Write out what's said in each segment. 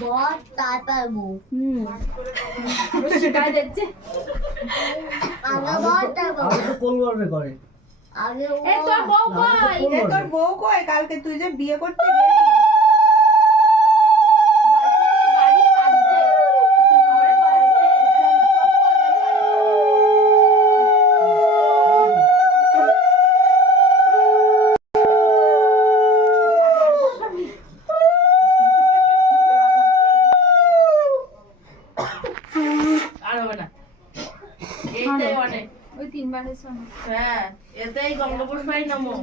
বর তারপর বউ। হুম। শিখাই দিচ্ছে আগে বর তারপর আগে তো গর্বে করে? আগে তোর বউ কই। তোর বউ কই? কালকে তুই যে বিয়ে করতে গেলি ওই তিনবারের সঙ্গে হ্যাঁ এতেই গঙ্গোপাধ্যায় নমো।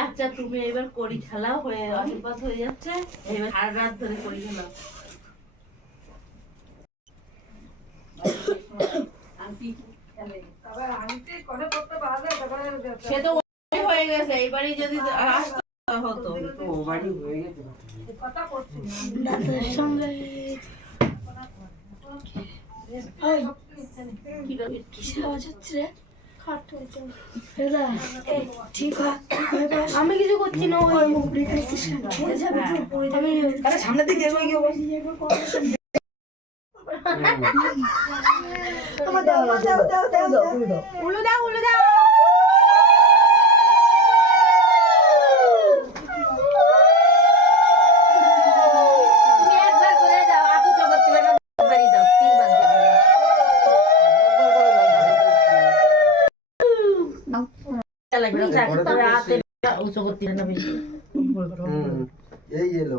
আচ্ছা তুমি এবার করি খেলা হয়ে আশীর্বাদ হয়ে যাচ্ছে। এবার সারা রাত ধরে করি খেলাও। সে তো হয়ে গেছে এইবারই যদি আমি কিছু করছি না সামনের দিকে এগিয়ে গিয়ে বস। আমার দাও, দাও, দাও, দাও, দাও। উলু দাও উলু দাও উঁচু করতে না বেশি এই এলো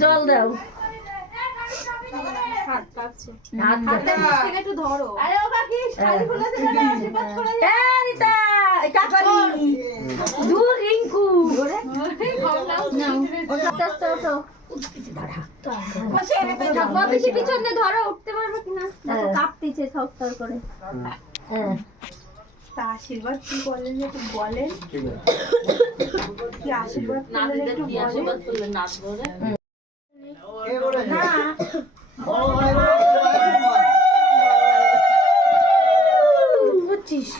জল দাও হাত একটু ধরো আরে ও কাকি শাড়ি খুলেছে কেন আশীর্বাদ করে রিতা এটা করি দূর রিঙ্কু নাও ওটা তো তো পিছে পিছনে ধরো উঠতে পারবে কিনা? দেখো কাঁপতিছে থর থর করে। হ্যাঁ। তা আশীর্বাদ কি বলেন একটু বলেন? কি আশীর্বাদ আশীর্বাদ করলেন নাচ না। বুঝছিস?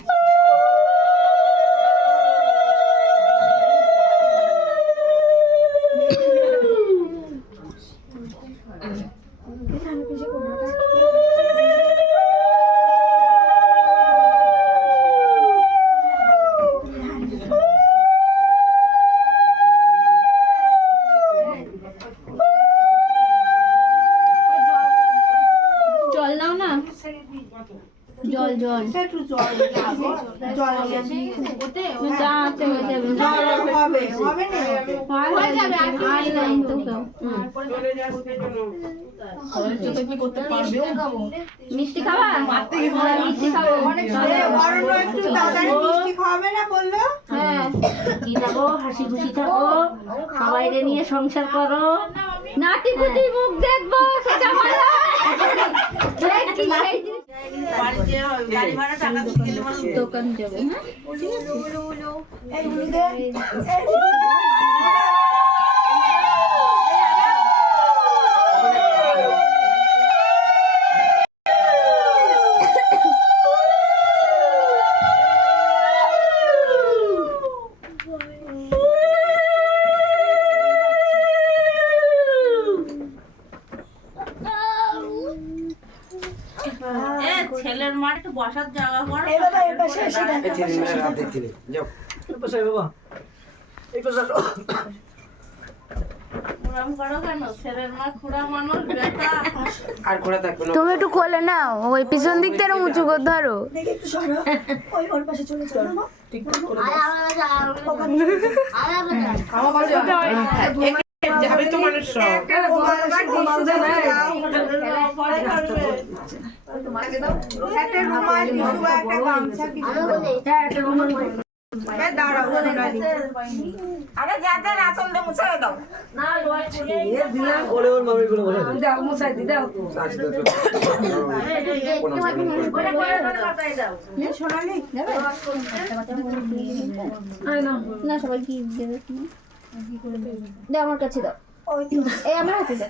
মিষ্টি মিষ্টি খাব? খাওয়াবে না বলল হ্যাঁ থাকো হাসি খুশি থাকো সবাইকে নিয়ে সংসার করো নাতি পুতি মুখ দেখব সেটা ভালো দোকান যাবে হ্যাঁ ছেলের মা একটু বসার জায়গা করো এই বাবা, এই পাশে এসে দেখো, এই দেখতে যাও। এই পাশে বাবা। এই পাশে তুমি একটু কোলে নাও ওই পিছন দিক থেকে উঁচু করে ধরো। যাবে তো মানুষ সব দাও। না দিলাম ওরে ওরগুলো দাও দি দাও আচ্ছা। সোনালি না সবাই কি দেবে দে আমার কাছে দাও। এই আমার হাতে দে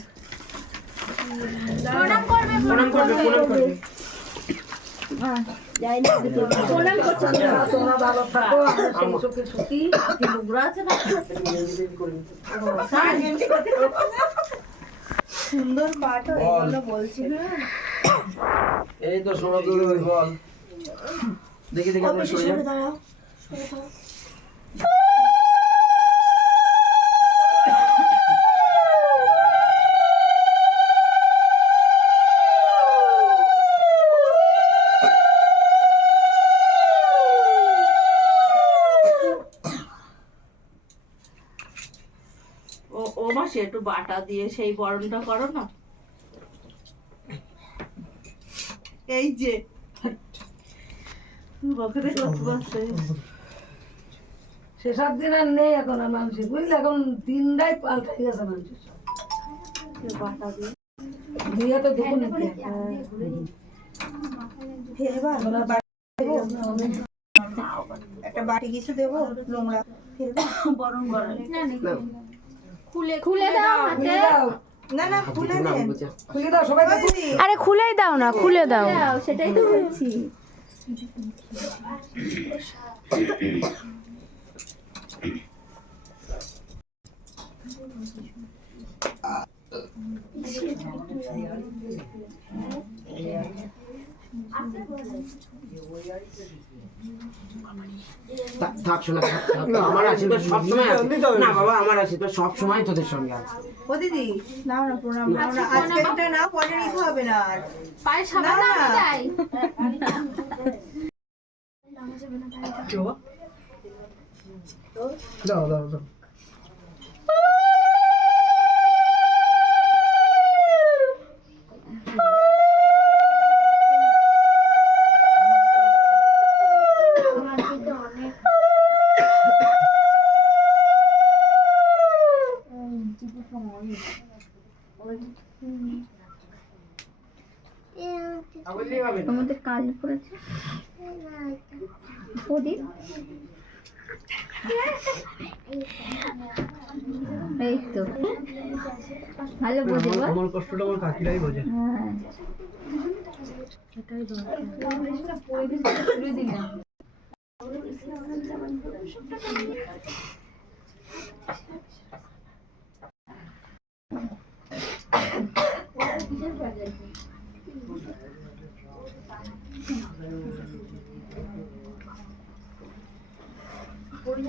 প্রণাম করবে প্রণাম করবে তোমরা থাকো সুখী নোংরা আছে না? সুন্দর পাঠ এগুলো বলছি এই তো সোনা বল। দেখি দেখি ও একটু বাটা দিয়ে সেই বরণটা করো না? এই যে। সেসব দিন আর নেই এখন আর মানুষের বুঝলে এখন দিনটাই পাল্টাই গেছে মানুষের সব। বাটা দিয়ে। দিয়ে তো দেখুন একটা। বাটি কিছু দেবো নোংরা। ফেলবা বরণ করে খুলে খুলে দাও খুলে না না খুলে দেন। খুলে দাও সবাই আরে খুলেই দাও না খুলে দাও। সেটাই তো বলছি। থা- থাক শোনা থাক। আমার আশীর্বাদ সবসময় আছে। না বাবা আমার আশীর্বাদ সবসময় তোদের সঙ্গে আছে। ও দিদি নাও না প্রণাম নাও না আজকে একটা পরে নিতে হবে না আর। পায়ে নাও না। কি দাও দাও দাও পড়েছে প্রদীপ? এই তো। ভালো বুঝে বল। আমার কষ্টটা আমার কাকিরাই বোঝে। হ্যাঁ। চলে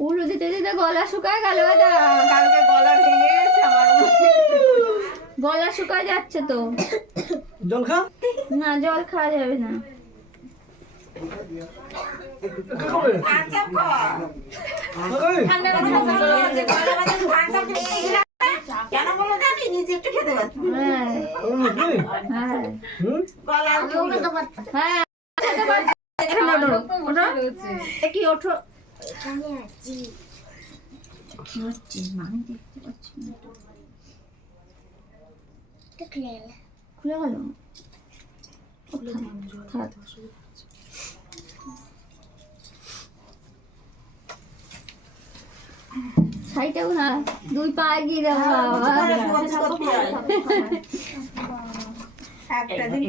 উলু দিতে দিতে গলা শুকায় গেল কালকে গলা ভেঙে গেছে আমার গলা শুকায় যাচ্ছে তো। জল খা। না জল খাওয়া যাবে না। কি খাবে। কেন বলো জানি নিজে একটু খেতে পারছি হ্যাঁ। হ্যাঁ। হ্যাঁ এখানে ওঠো কি হচ্ছে মামি দেখতে পাচ্ছি না খুলে গেল থাক। সাইডেও না দুই পা এগিয়ে বাবা। একটা দিন